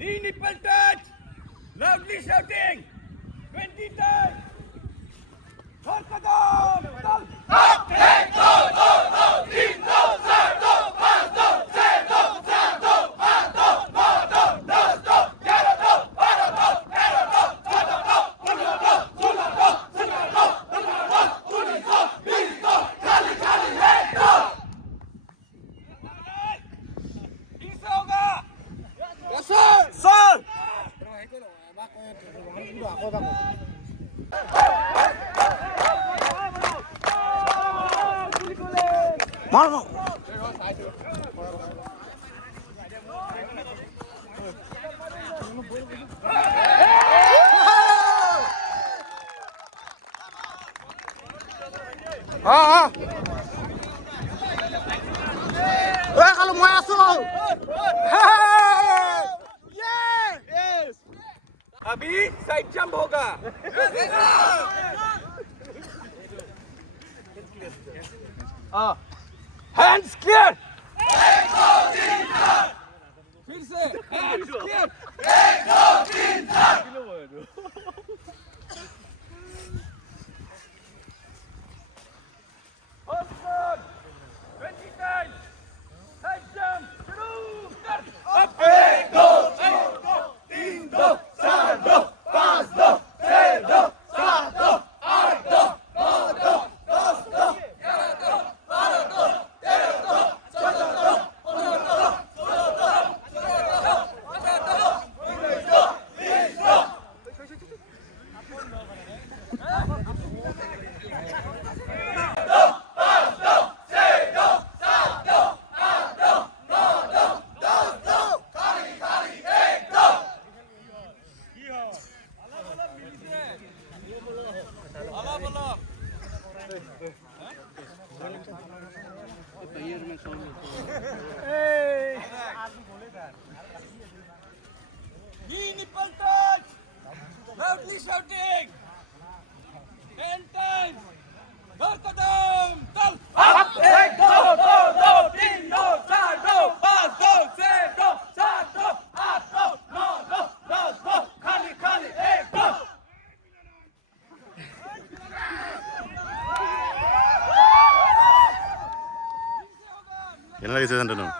Knee nipple touch. Loudly shouting. 20 times. Har kadam. Dal. Up, hey, go, go, go. Team, go, sir, go. Pass, go, say, go, sir, go. Pass, go, no, no, no, go. Yellow, go, para, go, yellow, go, solo, go, solo, go, solo, go, solo, go, solo, go, solo, go, please go. Khali, khali, hey, go. Isa hoga. Yes, sir. Sir. Mal. Kalau mau masuk. Yes. अभी side jump होगा. Hands clear. फिर से hands clear. Hold on. 20 times. Side jump. शुरू कर. Up. एक दो, तीन दो, चार दो, पाँच दो, छह दो, सात दो, आठ दो, नौ दो, 10 दो, 11 दो, 12 दो, 13 दो, 14 दो, 15 दो, 16 दो, 17 दो, 18 दो, 19 दो, 20 दो. Knee nipple touch. Loudly shouting. 10 times. Har kadam. Dal. Up. एक दो, दो, दो, तीन दो, चार दो, पाँच दो, छह दो, सात दो, आठ दो, नौ दो, 10 दो. खाली खाली एक दो. Yang lagi saya